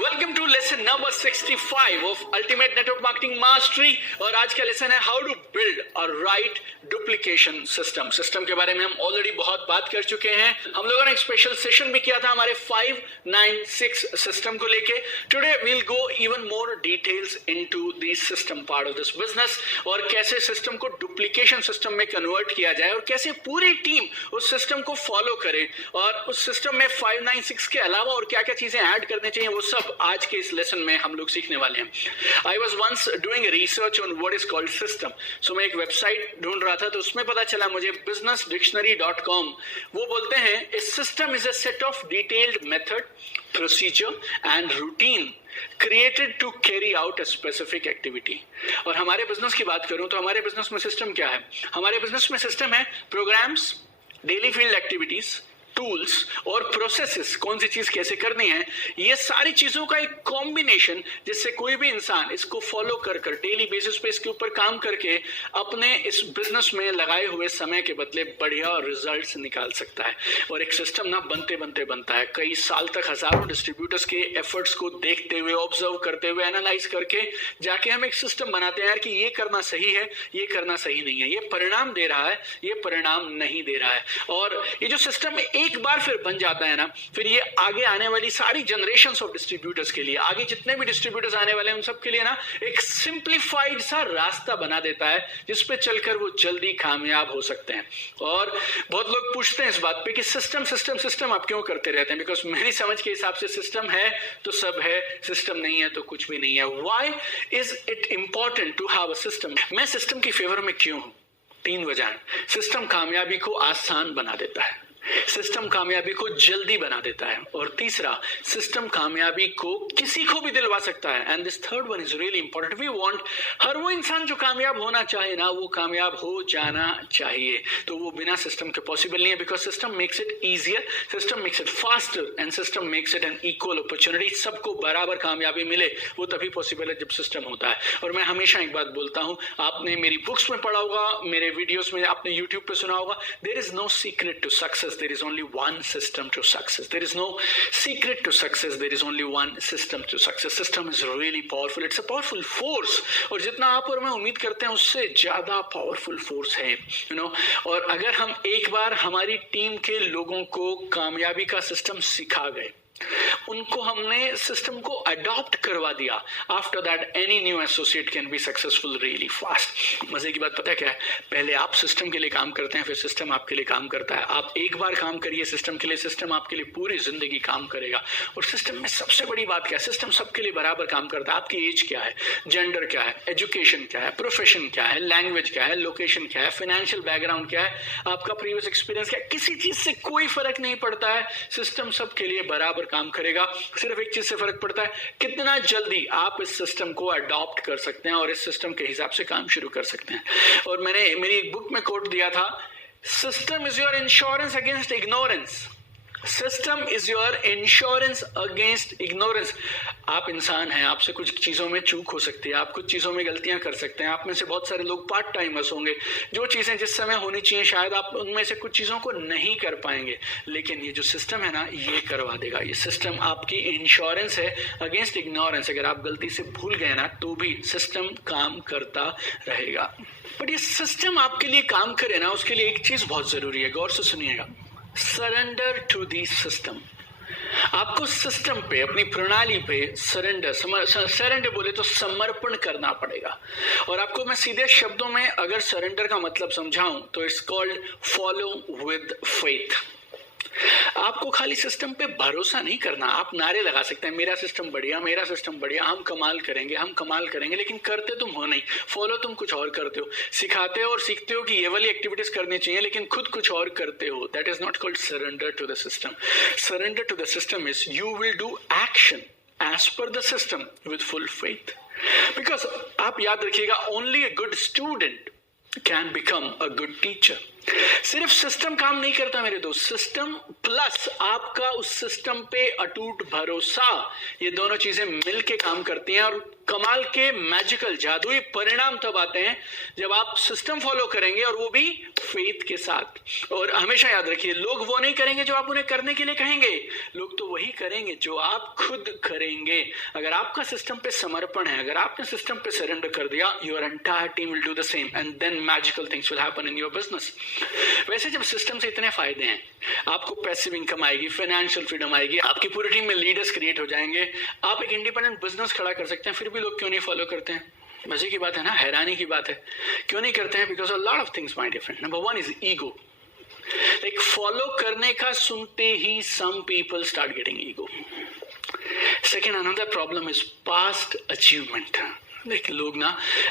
Welcome to lesson number 65 of ultimate network marketing mastery. और आज का लेसन है how to build a right duplication system के बारे में हम ऑलरेडी बहुत बात कर चुके हैं। हम लोगों ने एक स्पेशल सेशन भी किया था हमारे 596 सिस्टम को लेके। Today we will go even more details into the system part of this business, और कैसे सिस्टम को डुप्लीकेशन सिस्टम में कन्वर्ट किया जाए और कैसे पूरी टीम उस सिस्टम को फॉलो करे, और उस सिस्टम में 596 के अलावा और क्या क्या चीजें ऐड करनी चाहिए वो सब आज के इस लेसन में हम लोग सीखने वाले हैं। I was once doing research on what is called system. So मैं एक वेबसाइट ढूंढ रहा था तो उसमें पता चला मुझे businessdictionary.com, वो बोलते हैं a system is a set of detailed method, procedure and routine created to carry out a specific activity। और हमारे बिजनेस की बात करूं तो हमारे बिजनेस में सिस्टम क्या है? हमारे बिजनेस में सिस्टम है programs, daily field activities, tools और प्रोसेसेस, कौन सी चीज कैसे करनी है, ये सारी चीजों का एक कॉम्बिनेशन जिससे कोई भी इंसान इसको फॉलो कर डेली बेसिस पे इसके ऊपर काम करके अपने इस बिजनेस में लगाए हुए समय के बदले बढ़िया रिजल्ट्स निकाल सकता है। और एक सिस्टम ना बनते बनते बनता है, कई साल तक हजारों डिस्ट्रीब्यूटर्स के एफर्ट्स को देखते हुए, ऑब्जर्व करते हुए, एनालाइज करके जाके हम एक सिस्टम बनाते हैं यार कि ये करना सही है, ये करना सही नहीं है, ये परिणाम दे रहा है, ये परिणाम नहीं दे रहा है। और ये जो सिस्टम एक बार फिर बन जाता है ना, फिर ये आगे आने वाली सारी जनरेशंस ऑफ डिस्ट्रीब्यूटर्स के लिए, आगे जितने भी डिस्ट्रीब्यूटर्स आने वाले हैं उन सब के लिए ना एक सिंप्लीफाइड सा रास्ता बना देता है जिस पे चलकर वो जल्दी कामयाब हो सकते हैं। और बहुत लोग पूछते हैं इस बात पे कि सिस्टम सिस्टम सिस्टम आप क्यों करते रहते हैं? बिकॉज मेरी समझ के हिसाब से सिस्टम है तो सब है, सिस्टम नहीं है तो कुछ भी नहीं है। Why is it important to have a system? मैं सिस्टम की फेवर में क्यों हूं? 3 वजह। सिस्टम कामयाबी को आसान बना देता है, सिस्टम कामयाबी को जल्दी बना देता है, और तीसरा, सिस्टम कामयाबी को किसी को भी दिलवा सकता है। And this third one is really important. We want हर वो इंसान जो कामयाब होना चाहे ना, वो कामयाब हो जाना चाहिए। तो वो बिना सिस्टम के पॉसिबल नहीं है, because system makes it easier, system makes it faster and system makes it an equal opportunity. सबको बराबर कामयाबी मिले वो तभी पॉसिबल है जब सिस्टम होता है। और मैं हमेशा एक बात बोलता हूं, आपने मेरी बुक्स में पढ़ा होगा, मेरे वीडियोस में आपने यूट्यूब पे सुना होगा, there is no secret to success, there is only one system to success. There is no secret to success, there is only one system to success. System is really powerful, it's a powerful force, और जितना आप और मैं उम्मीद करते हैं उससे ज्यादा पावरफुल फोर्स है, यू नो। और अगर हम एक बार हमारी टीम के लोगों को कामयाबी का सिस्टम सिखा गए, उनको हमने सिस्टम को अडॉप्ट करवा दिया, after that any new associate can be successful really fast. मजे की बात पता है क्या है? पहले आप सिस्टम के लिए काम करते हैं, फिर सिस्टम आपके लिए काम करता है। आप एक बार काम करिए सिस्टम के लिए, सिस्टम आपके लिए पूरी जिंदगी काम करेगा। और सिस्टम में सबसे बड़ी बात क्या है? सिस्टम सबके लिए बराबर काम करता है। आपकी एज क्या है, जेंडर क्या है, एजुकेशन क्या है, प्रोफेशन क्या है, लैंग्वेज क्या है, लोकेशन क्या है, फाइनेंशियल बैकग्राउंड क्या है, आपका प्रीवियस एक्सपीरियंस क्या है, किसी चीज से कोई फर्क नहीं पड़ता है। सिस्टम सबके लिए बराबर काम करेगा। सिर्फ एक चीज से फर्क पड़ता है, कितना जल्दी आप इस सिस्टम को अडॉप्ट कर सकते हैं और इस सिस्टम के हिसाब से काम शुरू कर सकते हैं। और मैंने मेरी एक बुक में कोट दिया था, system is your insurance against ignorance. System is your insurance against ignorance. आप इंसान हैं, आपसे कुछ चीजों में चूक हो सकती है, आप कुछ चीजों में गलतियां कर सकते हैं। आप में से बहुत सारे लोग पार्ट टाइमर्स होंगे, जो चीजें जिस समय होनी चाहिए शायद आप उनमें से कुछ चीजों को नहीं कर पाएंगे, लेकिन ये जो सिस्टम है ना, ये करवा देगा। ये सिस्टम आपकी इंश्योरेंस है अगेंस्ट इग्नोरेंस। अगर आप गलती से भूल गए ना तो भी सिस्टम काम करता रहेगा। बट ये सिस्टम आपके लिए काम करे ना, उसके लिए एक चीज बहुत जरूरी है, गौर से सुनिएगा, सरेंडर टू दी सिस्टम। आपको सिस्टम पे, अपनी प्रणाली पे सरेंडर बोले तो समर्पण करना पड़ेगा। और आपको मैं सीधे शब्दों में अगर सरेंडर का मतलब समझाऊं तो it's called follow with faith. आपको खाली सिस्टम पे भरोसा नहीं करना। आप नारे लगा सकते हैं, मेरा सिस्टम बढ़िया, मेरा सिस्टम बढ़िया, हम कमाल करेंगे, हम कमाल करेंगे, लेकिन करते तुम हो नहीं। फॉलो तुम कुछ और करते हो, सिखाते हो और सीखते हो कि ये वाली एक्टिविटीज करनी चाहिए, लेकिन खुद कुछ और करते हो। That is not called surrender to the system. Surrender to the system is you will do action as per the system with full faith. Because आप याद रखिएगा, only a good student can become a good teacher. सिर्फ system काम नहीं करता मेरे दोस्त, system plus आपका उस सिस्टम पे अटूट भरोसा, ये दोनों चीजें मिलके काम करती हैं। और कमाल के मैजिकल जादुई परिणाम तब आते हैं जब आप सिस्टम फॉलो करेंगे, और वो भी फेथ के साथ। और हमेशा याद रखिए, लोग वो नहीं करेंगे जो आप उन्हें करने के लिए कहेंगे, लोग तो वही करेंगे जो आप खुद करेंगे। अगर आपका सिस्टम पे समर्पण है, अगर आपने सिस्टम पे सरेंडर कर दिया, your entire team will do the same and then magical things will happen in your business. वैसे जब सिस्टम से इतने फायदे हैं, आपको पैसिव इनकम आएगी, फाइनेंशियल फ्रीडम आएगी, आपकी पूरी टीम में लीडर्स क्रिएट हो जाएंगे, आप एक इंडिपेंडेंट बिजनेस खड़ा कर सकते हैं, फिर भी लोग क्यों नहीं फॉलो करते हैं? मजे की बात है ना, हैरानी की बात है, क्यों नहीं करते हैं? Because a lot of things might different. Number one is ego. Like follow करने का सुनते ही some people start getting ego. Second, another problem is past achievement. Like लोग ना,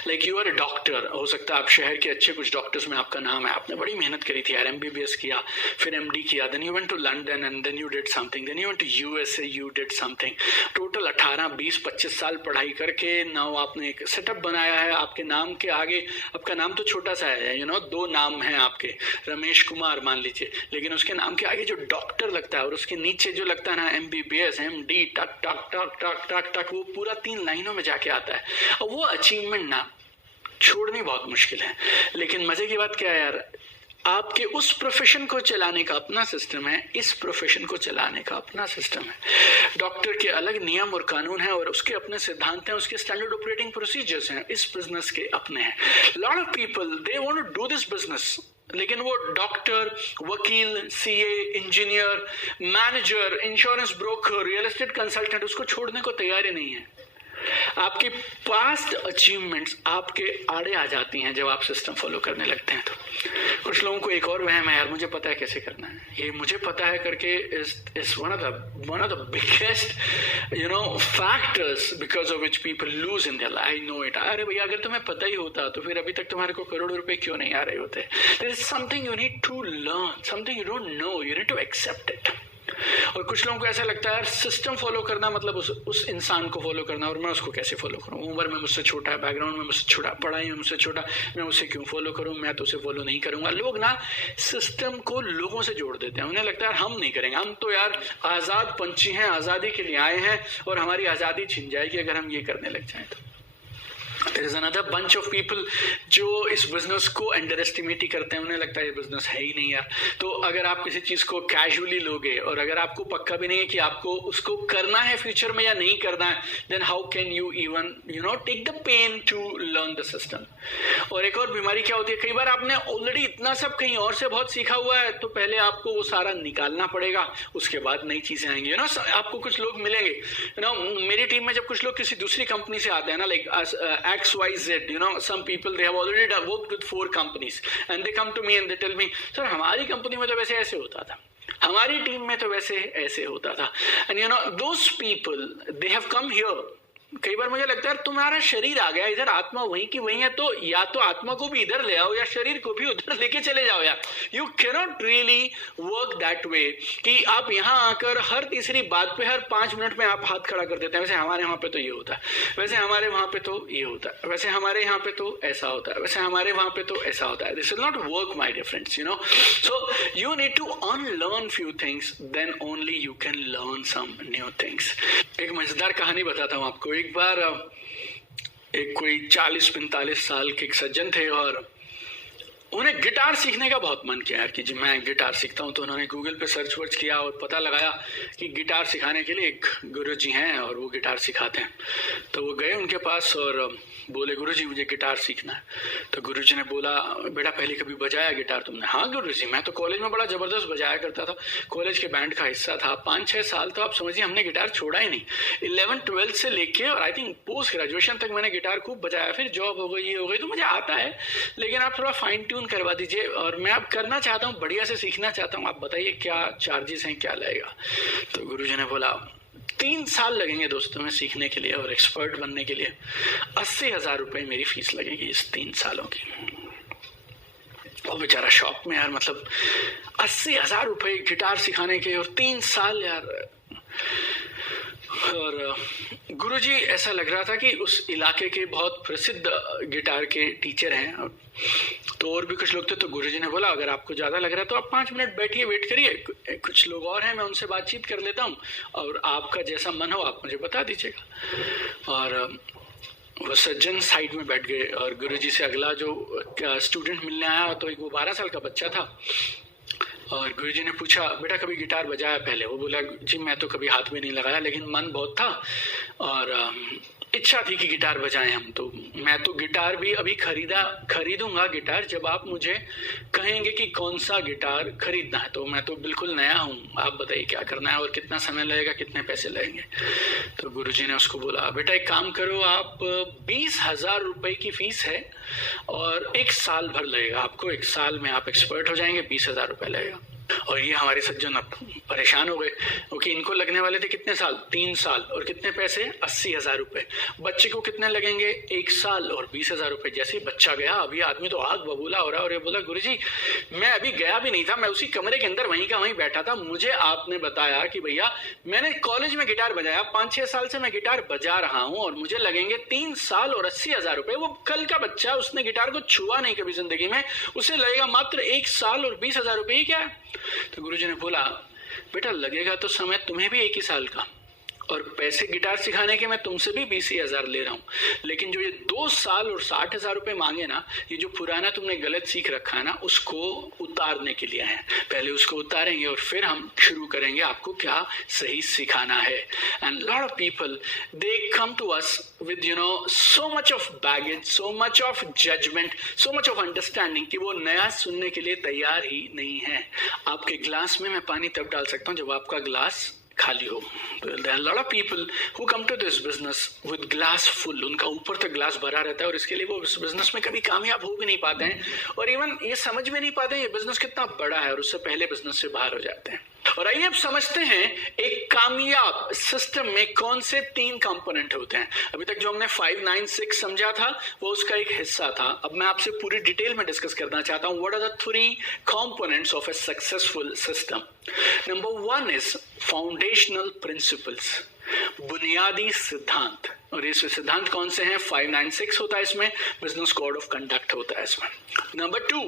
like you are a doctor, हो सकता है आप शहर के अच्छे कुछ डॉक्टर्स में आपका नाम है, आपने बड़ी मेहनत करी थी यार, MBBS किया, फिर MD किया, then you went to London and then you did something, then you went to USA, you did something. Total 18, 20, 25 साल पढ़ाई करके नाउ आपने एक सेटअप बनाया है। आपके नाम के आगे, आपका नाम तो छोटा सा है, यू नो, 2 नाम हैं आपके, रमेश कुमार मान लीजिए, लेकिन उसके नाम के आगे जो डॉक्टर लगता है और उसके नीचे जो लगता है ना MBBS, MD, टक टक टक टक टक टक, वो पूरा 3 लाइनों में जाके आता है। और वो अचीवमेंट ना छोड़नी बहुत मुश्किल है। लेकिन मजे की बात क्या है यार, आपके उस प्रोफेशन को चलाने का अपना सिस्टम है, इस प्रोफेशन को चलाने का अपना सिस्टम है। डॉक्टर के अलग नियम और कानून हैं और उसके अपने सिद्धांत हैं, उसके स्टैंडर्ड ऑपरेटिंग प्रोसीजर्स हैं। इस बिजनेस के अपने हैं। Lot of people they want to do this business, लेकिन वो डॉक्टर, वकील, CA, engineer, manager, insurance broker, real estate consultant उसको छोड़ने को तैयार ही नहीं है। आपकी पास्ट अचीवमेंट्स आपके आड़े आ जाती हैं जब आप सिस्टम फॉलो करने लगते हैं। तो कुछ लोगों को एक और वहम है, यार मुझे पता है कैसे करना है, ये मुझे पता है करके is one of the biggest you know factors because of which people lose in their life. I know it. अरे भैया, अगर तुम्हें पता ही होता तो फिर अभी तक तुम्हारे को करोड़ों रुपए क्यों नहीं आ रहे होते? There is something you need to learn, something you don't know, you need to accept it. और कुछ लोगों को ऐसा लगता है सिस्टम फॉलो करना मतलब उस इंसान को फॉलो करना, और मैं उसको कैसे फॉलो करूं? उम्र में मुझसे छोटा है, बैकग्राउंड में मुझसे छोटा, पढ़ाई में मुझसे छोटा, मैं उसे क्यों फॉलो करूं? मैं तो उसे फॉलो नहीं करूंगा। लोग ना सिस्टम को लोगों से जोड़ देते हैं। उन्हें लगता है हम नहीं करेंगे, हम तो यार आजाद पंछी हैं, आजादी के लिए आए हैं और हमारी आजादी छिन जाएगी अगर हम ये करने लग जाए। तो There is another bunch of people जो इस बिजनेस को अंडर एस्टिमेट ही करते हैं। उन्हें लगता है ये बिजनेस है ही नहीं यार। तो अगर आप किसी चीज को कैजुअली लोगे और अगर आपको पक्का भी नहीं है कि आपको उसको करना है फ्यूचर में या नहीं करना है, then how can you even you know take the pain to learn the system. और एक और बीमारी क्या होती है, कई बार आपने ऑलरेडी इतना सब कहीं और से बहुत सीखा हुआ है, तो पहले आपको वो सारा निकालना पड़ेगा, उसके बाद नई चीजें आएंगी। यू नो, आपको कुछ लोग मिलेंगे, यू नो, मेरी टीम में जब कुछ लोग किसी दूसरी कंपनी से आते हैं ना, like XYZ, you know, some people they have already worked with 4 companies and they come to me and they tell me, sir, हमारी कंपनी में तो वैसे ऐसे होता था, हमारी टीम में तो वैसे ऐसे होता था। And you know, those people they have come here कई बार मुझे लगता है तुम्हारा शरीर आ गया इधर, आत्मा वहीं की वहीं है, तो या तो आत्मा को भी इधर ले आओ या शरीर को भी उधर लेके चले जाओ यार। You cannot really work that way कि आप यहाँ आकर हर तीसरी बात पे हर 5 मिनट में आप हाथ खड़ा कर देते हैं, वैसे हमारे वहां पे तो ये होता है, वैसे हमारे वहां पे तो ये होता है, वैसे हमारे यहाँ पे तो ऐसा होता है, वैसे हमारे वहां पे तो ऐसा होता है। This is not work my dear friends, you know. So you need to unlearn few things, then only you can learn some new things. एक मजेदार कहानी बताता हूँ आपको। एक बार एक कोई 40-45 साल के एक सज्जन थे और उन्हें गिटार सीखने का बहुत मन किया यार कि जी मैं गिटार सीखता हूँ। तो उन्होंने गूगल पे सर्च वर्च किया और पता लगाया कि गिटार सिखाने के लिए एक गुरुजी हैं और वो गिटार सिखाते हैं। तो वो गए उनके पास और बोले, गुरुजी मुझे गिटार सीखना है। तो गुरुजी ने बोला, बेटा पहले कभी बजाया गिटार तुमने? हाँ गुरुजी, मैं तो कॉलेज में बड़ा जबरदस्त बजाया करता था, कॉलेज के बैंड का हिस्सा था। 5-6 साल तो आप समझिए हमने गिटार छोड़ा ही नहीं। 11-12 से लेके और आई थिंक पोस्ट ग्रेजुएशन तक मैंने गिटार खूब बजाया। फिर जॉब हो गई, ये हो गई, तो मुझे आता है, लेकिन आप थोड़ा फाइन ट्यून करवा दीजिए और मैं अब करना चाहता हूँ, बढ़िया से सीखना चाहता हूँ, आप बताइए क्या चार्जेस हैं, क्या लगेगा? तो गुरुजी ने बोला 3 साल लगेंगे दोस्तों में सीखने के लिए और एक्सपर्ट बनने के लिए 80,000 रुपए मेरी फीस लगेगी इस 3 सालों की। वो बेचारा शॉक में यार, मतलब 80,000 रुपए गिटार सिखाने के और 3 साल यार। और गुरुजी ऐसा लग रहा था कि उस इलाके के बहुत प्रसिद्ध गिटार के टीचर हैं, तो और भी कुछ लोग थे। तो गुरुजी ने बोला अगर आपको ज़्यादा लग रहा है तो आप 5 मिनट बैठिए, वेट करिए, कुछ लोग और हैं, मैं उनसे बातचीत कर लेता हूँ और आपका जैसा मन हो आप मुझे बता दीजिएगा। और वो सज्जन साइड में बैठ गए और गुरुजी से अगला जो स्टूडेंट मिलने आया तो एक वो 12 साल का बच्चा था। और गुरुजी ने पूछा बेटा कभी गिटार बजाया पहले? वो बोला जी मैं तो कभी हाथ में नहीं लगाया, लेकिन मन बहुत था और इच्छा थी कि गिटार बजाएं हम। तो मैं तो गिटार भी अभी खरीदूंगा गिटार जब आप मुझे कहेंगे कि कौन सा गिटार खरीदना है। तो मैं तो बिल्कुल नया हूँ, आप बताइए क्या करना है और कितना समय लगेगा, कितने पैसे लगेंगे। तो गुरुजी ने उसको बोला बेटा एक काम करो, आप 20,000 रुपए की फीस है और 1 साल भर लगेगा आपको, 1 साल में आप एक्सपर्ट हो जाएंगे, 20,000 रुपए लगेगा। और ये हमारे सज्जन अब परेशान हो गए क्योंकि इनको लगने वाले थे कितने साल? 3 साल। और कितने पैसे? 80,000 रुपए। बच्चे को कितने लगेंगे? 1 साल और 20,000 रुपए। जैसे ही बच्चा गया, अभी आदमी तो आग बबूला हो रहा है और ये बोला गुरुजी मैं अभी गया भी नहीं था, मैं उसी कमरे के अंदर वहीं का वहीं बैठा था, मुझे आपने बताया कि भैया मैंने कॉलेज में गिटार बजाया, 5-6 साल से मैं गिटार बजा रहा हूं और मुझे लगेंगे 3 साल और 80,000 रुपए। वो कल का बच्चा, उसने गिटार को छुआ नहीं कभी जिंदगी में, उसे लगेगा मात्र 1 साल और 20,000 रुपए। ही क्या है? तो गुरुजी ने बोला बेटा लगेगा तो समय तुम्हें भी 1 ही साल का, और पैसे गिटार सिखाने के मैं तुमसे भी 20,000 ले रहा हूँ, लेकिन जो ये 2 साल और 60,000 रुपए मांगे ना, ये जो पुराना तुमने गलत सीख रखा है ना, उसको उतारने के लिए है। पहले उसको उतारेंगे और फिर हम शुरू करेंगे आपको क्या सही सिखाना है। And lot of people they come to us with so much of baggage, so much of judgment, so much of understanding कि वो नया सुनने के लिए तैयार ही नहीं है। आपके ग्लास में मैं पानी तब डाल सकता हूँ जब आपका ग्लास खाली हो। There are a lot of people who come to this business with glass full, उनका ऊपर तक ग्लास भरा रहता है और इसके लिए वो इस बिजनेस में कभी कामयाब हो भी नहीं पाते हैं और इवन ये समझ में नहीं पाते हैं ये बिजनेस कितना बड़ा है और उससे पहले बिजनेस से बाहर हो जाते हैं। और आइए अब समझते हैं एक कामयाब सिस्टम में कौन से 3 कंपोनेंट होते हैं। अभी तक जो हमने 5, 9, 6 समझा था वो उसका एक हिस्सा था। अब मैं आपसे पूरी डिटेल में डिस्कस करना चाहता हूं what are the 3 components of a successful system. Number 1 is foundational principles, बुनियादी सिद्धांत। और ये सिद्धांत कौन से हैं? 5, 9, 6 होता है इसमें, बिजनेस कोड ऑफ कंडक्ट होता है इसमें। Number 2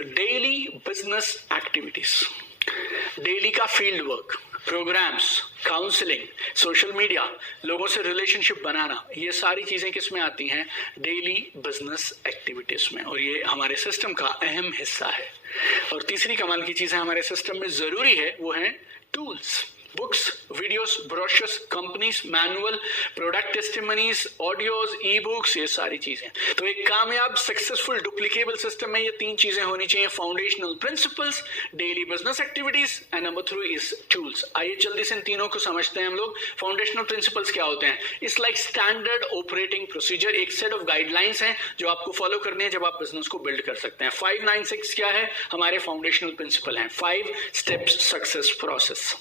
daily business activities, daily का field work, programmes, counselling, social media, लोगों से रिलेशनशिप बनाना, ये सारी चीजें किस में आती हैं? डेली बिजनेस एक्टिविटीज में, और ये हमारे सिस्टम का अहम हिस्सा है। और तीसरी कमाल की चीज हमारे सिस्टम में जरूरी है, वो है tools, books, videos, brochures, companies, manual, product testimonies, audios, ई बुक्स, ये सारी चीजें। तो एक कामयाब सक्सेसफुल डुप्लीकेबल सिस्टम में ये 3 चीजें होनी चाहिए, foundational principles, daily business activities and number 3 is tools. आइए जल्दी से इन तीनों को समझते हैं हम लोग। फाउंडेशनल प्रिंसिपल्स क्या होते हैं? It's like standard operating procedure, एक सेट ऑफ गाइडलाइंस हैं जो आपको फॉलो करनी है जब आप बिजनेस को बिल्ड कर सकते हैं। 5, 9, 6 क्या है? हमारे फाउंडेशनल प्रिंसिपल हैं। 5 steps success process,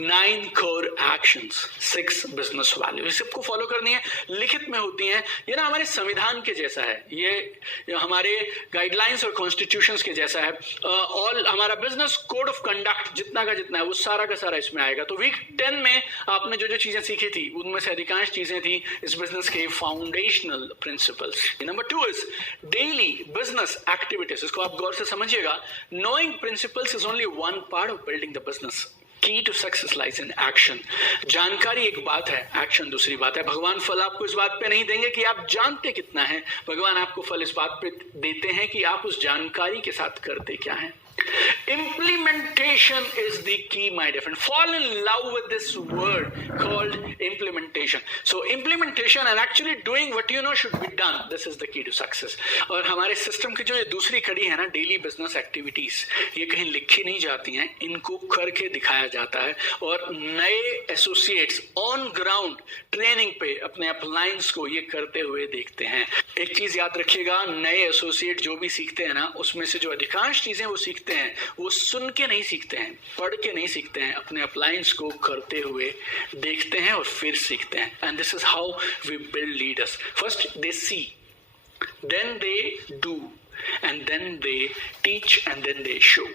9 core actions, 6 business value. इस सबको फॉलो करनी है, लिखित में होती हैं। ये ना हमारे संविधान के जैसा है, ये हमारे गाइडलाइंस और कॉन्स्टिट्यूशंस के जैसा है। ऑल हमारा बिजनेस कोड ऑफ कंडक्ट जितना का जितना है वो सारा का सारा इसमें आएगा। तो वीक 10 में आपने जो जो चीजें सीखी थी उनमें से अधिकांश चीजें थी इस बिजनेस के foundational principles. Number 2 is daily business activities. इसको आप गौर से समझिएगा। Knowing principles is only one part of building the business. Key to success lies in action. जानकारी एक बात है, एक्शन दूसरी बात है। भगवान फल आपको इस बात पे नहीं देंगे कि आप जानते कितना है, भगवान आपको फल इस बात पे देते हैं कि आप उस जानकारी के साथ करते क्या है। Implementation is the key, my dear friend. Fall in love with this word called implementation. So implementation and actually doing what you know should be done. This is the key to success. और हमारे system की जो ये दूसरी कड़ी है ना, daily business activities, ये कहीं लिखी नहीं जाती हैं, इनको करके दिखाया जाता है। और नए एसोसिएट्स ऑन ग्राउंड ट्रेनिंग पे अपने अपलायंस को ये करते हुए देखते हैं। एक चीज याद रखिएगा, नए एसोसिएट जो भी सीखते हैं ना, उसमें से जो अधिकांश चीजें वो सीखते हैं वो सुन के नहीं सीखते हैं, पढ़ के नहीं सीखते हैं, अपने अप्लायंस को करते हुए देखते हैं और फिर सीखते हैं। And this is how we build leaders. First they see, then they do, and then they teach, and then they show.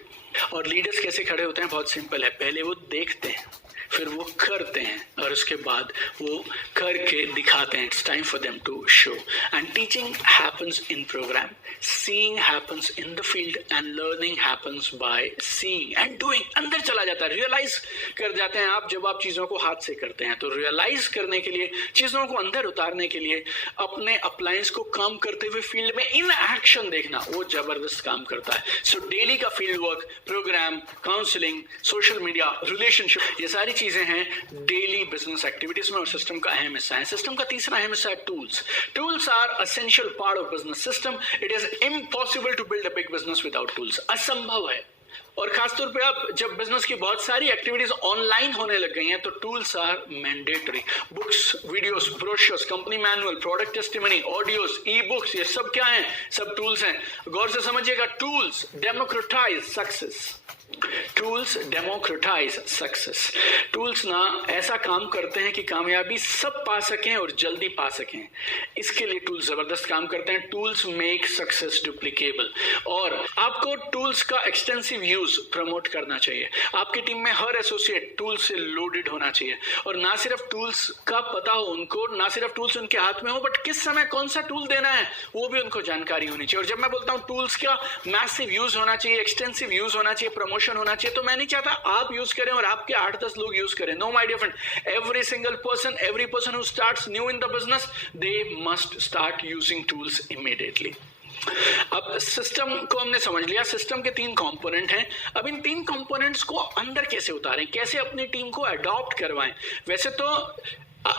और लीडर्स कैसे खड़े होते हैं? बहुत सिंपल है, पहले वो देखते हैं, फिर वो करते हैं और उसके बाद वो करके दिखाते हैं. It's time for them to show. And teaching happens in programme, seeing happens in the field and learning happens by seeing and doing. अंदर चला जाता है, रियलाइज कर जाते हैं आप जब आप चीजों को हाथ से करते हैं. तो रियलाइज करने के लिए, चीजों को अंदर उतारने के लिए अपने अप्लायंस को काम करते हुए फील्ड में इन एक्शन देखना, वो जबरदस्त काम करता है. सो डेली का field work, programme, counselling, social media, relationship, ये सारी चीजें हैं डेली बिजनेस एक्टिविटीज में और सिस्टम का अहम हिस्सा है. सिस्टम का तीसरा अहम हिस्सा है tools. Tools are essential part of business system. It is impossible to build a big business without tools. असंभव है. और खासतौर पे अब जब बिजनेस की बहुत सारी एक्टिविटीज ऑनलाइन होने लग गई हैं तो tools are mandatory. Books, videos, brochures, company manual, product testimony, audios, e books, ये सब क्या हैं? सब टूल्स हैं. गौर से समझिएगा. Tools democratise success. Tools democratise success. Tools ना ऐसा काम करते हैं कि कामयाबी सब पा सकें और जल्दी पा सकें. इसके लिए टूल्स जबरदस्त काम करते हैं. Tools make success duplicable. और आपको टूल्स का एक्सटेंसिव यूज प्रमोट करना चाहिए. आपकी टीम में हर एसोसिएट टूल्स से लोडेड होना चाहिए. और ना सिर्फ टूल्स का पता हो उनको, ना सिर्फ टूल्स उनके हाथ में हो, बट किस समय कौन सा टूल देना है वो भी उनको जानकारी होनी चाहिए. और जब मैं बोलता हूं टूल्स का मैसिव यूज होना चाहिए, एक्सटेंसिव यूज होना चाहिए, प्रमोशन होना चाहिए, तो मैं नहीं चाहता आप यूज करें और आपके 8-10 लोग यूज करें. No my dear friend, every single person, every person who starts new in the business, they must start using tools immediately. अब सिस्टम को हमने समझ लिया. सिस्टम के 3 कंपोनेंट हैं. अब इन 3 कंपोनेंट्स को अंदर कैसे उतारें, कैसे अपनी टीम को अडॉप्ट करवाएं. वैसे तो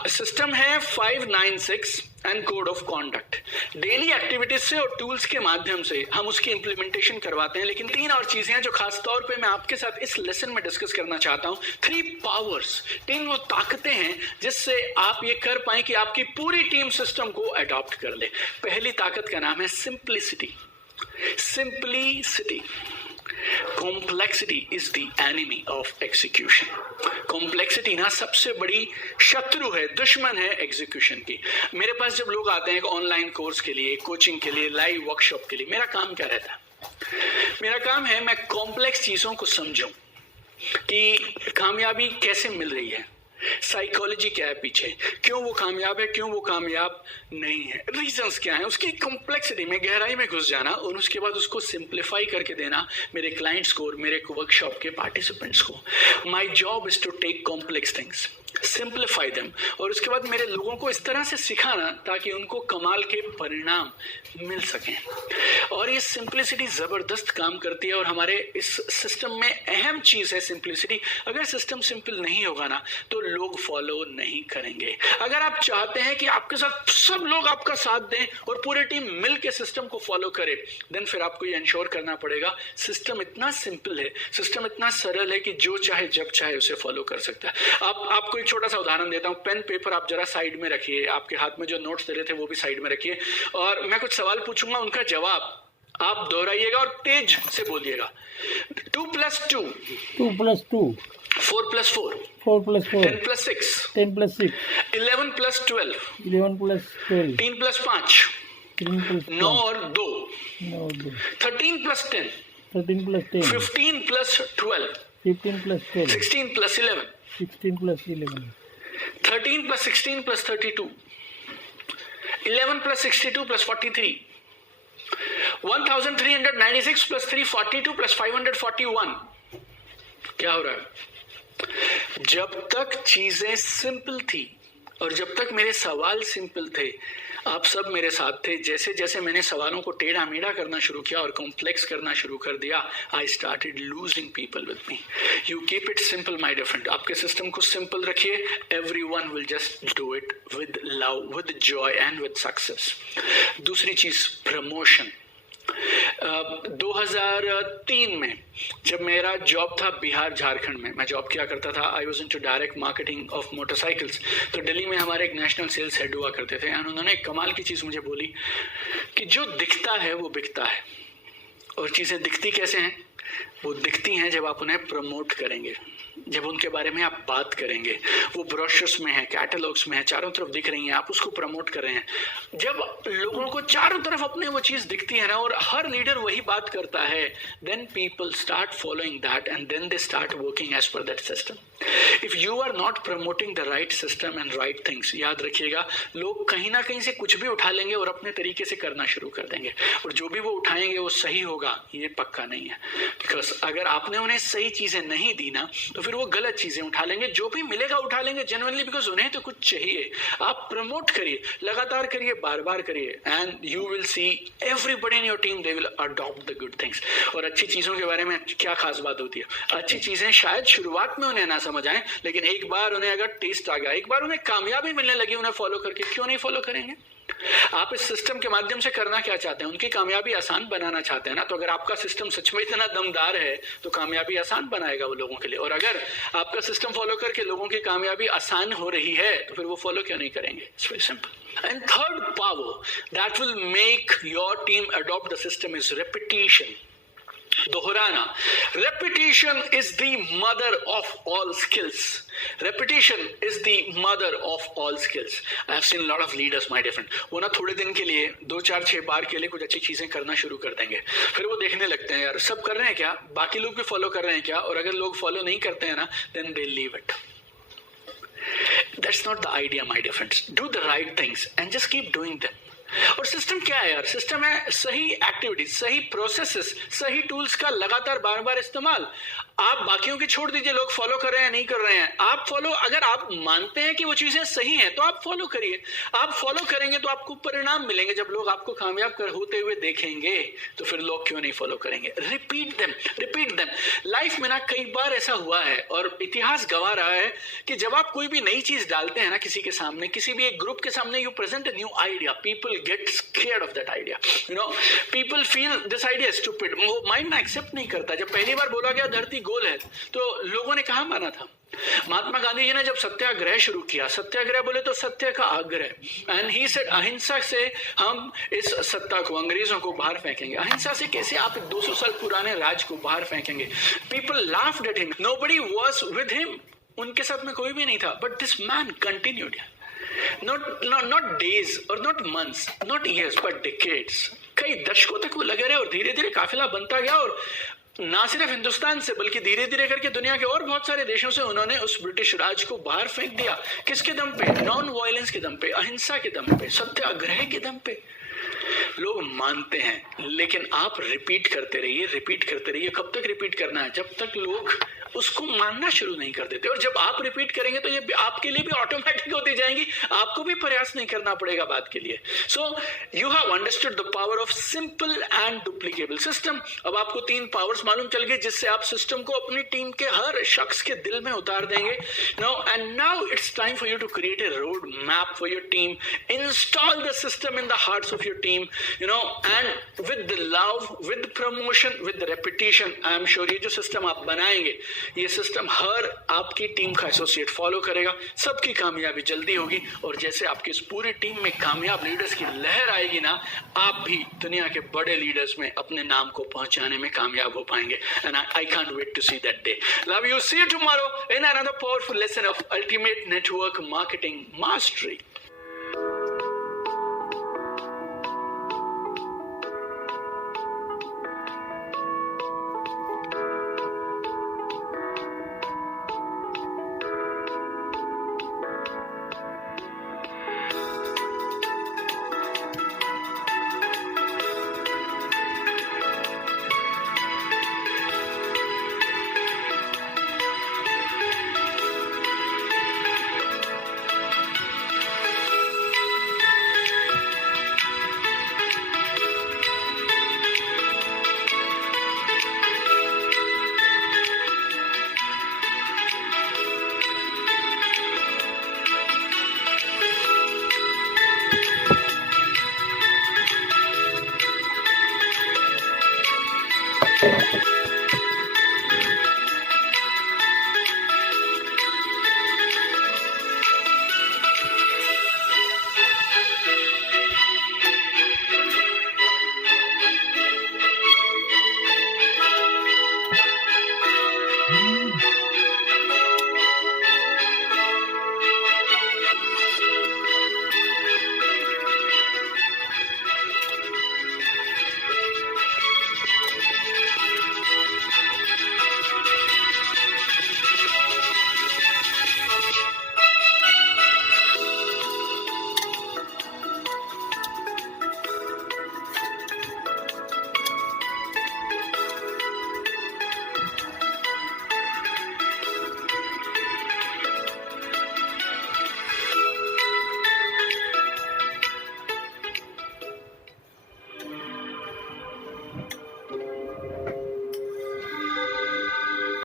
सिस्टम है 596 and code of conduct. Daily activities से और टूल्स के माध्यम से हम उसकी इंप्लीमेंटेशन करवाते हैं. लेकिन 3 और चीजें हैं जो खास तौर पे मैं आपके साथ इस लेसन में डिस्कस करना चाहता हूं. 3 पावर्स, 3 वो ताकतें हैं जिससे आप ये कर पाए कि आपकी पूरी टीम सिस्टम को अडॉप्ट कर ले. पहली ताकत का नाम है simplicity. Simplicity. Complexity is the enemy of execution. Complexity ना सबसे बड़ी शत्रु है, दुश्मन है एग्जीक्यूशन की. मेरे पास जब लोग आते हैं ऑनलाइन कोर्स के लिए, कोचिंग के लिए, लाइव वर्कशॉप के लिए, मेरा काम क्या रहता है? मेरा काम है मैं कॉम्प्लेक्स चीजों को समझूं कि कामयाबी कैसे मिल रही है, साइकोलॉजी क्या है पीछे, क्यों वो कामयाब है, क्यों वो कामयाब नहीं है, रीजंस क्या है, उसकी कॉम्प्लेक्सिटी में, गहराई में घुस जाना और उसके बाद उसको सिंप्लीफाई करके देना मेरे क्लाइंट्स को और मेरे वर्कशॉप के पार्टिसिपेंट्स को. My job is to take complex things, simplify them, और उसके बाद मेरे लोगों को इस तरह से सिखाना ताकि उनको कमाल के परिणाम मिल सकें. और ये सिंप्लिसिटी जबरदस्त काम करती है. और हमारे इस सिस्टम में अहम चीज है सिंप्लिसिटी. अगर सिस्टम सिंपल नहीं होगा ना तो लोग फॉलो नहीं करेंगे. अगर आप चाहते हैं कि आपके साथ सब लोग आपका साथ दें और पूरी टीम मिलकर सिस्टम को फॉलो करे, देन फिर आपको ये इंश्योर करना पड़ेगा सिस्टम इतना सिंपल है, सिस्टम इतना सरल है कि जो चाहे जब चाहे उसे फॉलो कर सकता है. आपको एक छोटा सा उदाहरण देता हूं. पेन पेपर आप जरा साइड में रखिए, आपके हाथ में जो नोट्स दे रहे थे वो भी साइड में रखिए, और मैं कुछ सवाल पूछूंगा, उनका जवाब आप दोहराइएगा और तेज से बोलिएगा. 2 + 2 2 + 2 4 + 4 4 + 4 10 + 6 10 + 6 11 + 12 11 + 12 3 + 5 3 + 9 और 2 9 2 13 + 10 13 + 10 15 + 12 15 + 12 16 + 11 16 + 11 13 + 16 + 32 11 + 62 + 43 1396 + 342 + 541. क्या हो रहा है? जब तक चीजें सिंपल थी और जब तक मेरे सवाल सिंपल थे, आप सब मेरे साथ थे. जैसे जैसे मैंने सवालों को टेढ़ा मेढ़ा करना शुरू किया और कॉम्प्लेक्स करना शुरू कर दिया, I started losing people with me. You keep it simple my dear friend. आपके सिस्टम को सिंपल रखिए. Everyone will just do it with love, with joy and with success. दूसरी चीज, प्रमोशन. 2003 में जब मेरा जॉब था बिहार झारखंड में, मैं जॉब किया करता था. I was into direct marketing of motorcycles. तो दिल्ली में हमारे एक नेशनल सेल्स हेड हुआ करते थे. एंड उन्होंने एक कमाल की चीज़ मुझे बोली कि जो दिखता है वो बिकता है. और चीज़ें दिखती कैसे हैं? वो दिखती हैं जब आप उन्हें प्रमोट करेंगे, जब उनके बारे में आप बात करेंगे. वो ब्रोशर्स में है, कैटलॉग्स में है, चारों तरफ दिख रही हैं, आप उसको प्रमोट कर रहे हैं. जब लोगों को चारों तरफ अपने वो चीज दिखती है ना और हर लीडर वही बात करता है, then people start following that and then they start working as per that system. If you are not promoting the right system and right things, याद रखिएगा लोग कहीं ना कहीं से कुछ भी उठा लेंगे और अपने तरीके से करना शुरू कर देंगे, और जो भी वो उठाएंगे वो सही होगा ये पक्का नहीं है। बिकॉज अगर आपने उन्हें सही चीजें नहीं दी ना तो फिर वो गलत चीजें उठा लेंगे, जो भी मिलेगा उठा लेंगे जेन्युइनली, बिकॉज उन्हें तो कुछ चाहिए। आप प्रमोट करिए, लगातार करिए, बार बार करिए, and you will see everybody in your team they will adopt the good things. और अच्छी चीजों के बारे में क्या खास बात होती है, अच्छी चीजें शायद शुरुआत में उन्हें ना समझ आए, लेकिन एक बार उन्हें अगर टेस्ट आ गया, एक बार उन्हें कामयाबी मिलने लगी उन्हें फॉलो करके, क्यों नहीं फॉलो करेंगे। आप इस सिस्टम के माध्यम से करना क्या चाहते हैं, उनकी कामयाबी आसान बनाना चाहते हैं ना, तो अगर आपका सिस्टम सच में इतना दमदार है तो कामयाबी आसान बनाएगा वो लोगों के लिए। और अगर आपका सिस्टम फॉलो करके लोगों की कामयाबी आसान हो रही है तो फिर वो फॉलो क्यों नहीं करेंगे। It's very simple. And third power that will make your team adopt the system is repetition, दोहराना। Repetition is the mother of all skills. Repetition is the mother of all skills. I have seen a lot of leaders, my dear friend. वो ना थोड़े दिन के लिए 2 4 6 बार के लिए कुछ अच्छी चीजें करना शुरू कर देंगे, फिर वो देखने लगते हैं यार सब कर रहे हैं क्या, बाकी लोग भी फॉलो कर रहे हैं क्या, और अगर लोग फॉलो नहीं करते हैं ना then they leave it. That's not the idea, my dear friends. Do the right things and just keep doing them. और सिस्टम क्या है यार, सिस्टम है सही एक्टिविटीज, सही प्रोसेसेस, सही टूल्स का लगातार बार बार इस्तेमाल। आप बाकियों की छोड़ दीजिए लोग फॉलो कर रहे हैं नहीं कर रहे हैं, आप फॉलो, अगर आप मानते हैं कि वो चीजें सही हैं तो आप फॉलो करिए। आप फॉलो करेंगे तो आपको परिणाम मिलेंगे, जब लोग आपको कामयाब होते हुए देखेंगे तो फिर लोग क्यों नहीं फॉलो करेंगे। Repeat them, repeat them. Life में ना कई बार ऐसा हुआ है और इतिहास गवाह रहा है कि जब आप कोई भी नई चीज डालते हैं ना किसी के सामने, किसी भी एक ग्रुप के सामने, you present a new idea, people get scared of that idea, you know, people feel this idea stupid, वो माइंड ना एक्सेप्ट नहीं करता। जब पहली बार बोला गया धरती गोल है तो लोगों ने कहा माना था। महात्मा गांधी जी ने जब सत्याग्रह शुरू किया, सत्याग्रह बोले तो सत्य का आग्रह, एंड ही सेड अहिंसा से हम इस सत्ता को, अंग्रेजों को बाहर फेंकेंगे। अहिंसा से कैसे आप 200 साल पुराने राज को बाहर फेंकेंगे। People laughed at him, nobody was with him, उनके साथ में कोई भी नहीं था, but this man continued, not days or not months, not years, but decades. कई दशकों तक वो लगे रहे और धीरे धीरे काफिला बनता गया, और ना सिर्फ हिंदुस्तान से बल्कि धीरे धीरे करके दुनिया के और बहुत सारे देशों से उन्होंने उस ब्रिटिश राज को बाहर फेंक दिया। किसके दम पे? नॉन वायलेंस के दम पे, अहिंसा के दम पे, सत्याग्रह के दम पे। लोग मानते हैं, लेकिन आप रिपीट करते रहिए, रिपीट करते रहिए। कब तक रिपीट करना है? जब तक लोग उसको मानना शुरू नहीं कर देते। और जब आप रिपीट करेंगे तो ये आपके लिए भी ऑटोमेटिक होती जाएंगी, आपको भी प्रयास नहीं करना पड़ेगा बात के लिए। So you have understood the power of simple and duplicable system. अब आपको 3 पावर्स मालूम चल गई जिससे आप सिस्टम को अपनी टीम के हर शख्स के दिल में उतार देंगे। Now it's time for you to create a road map for your team, install the system in the hearts of your team, and with the love, with promotion, with repetition, I am sure ये जो system आप बनाएंगे, ये system हर आपकी team का associate follow करेगा, सबकी कामयाबी जल्दी होगी। और जैसे आपकी इस पूरी टीम में कामयाब लीडर्स की लहर आएगी ना, आप भी दुनिया के बड़े लीडर्स में अपने नाम को पहुंचाने में कामयाब हो पाएंगे। And I can't wait to see that day. Love you, see you tomorrow in another powerful lesson of ultimate network marketing mastery.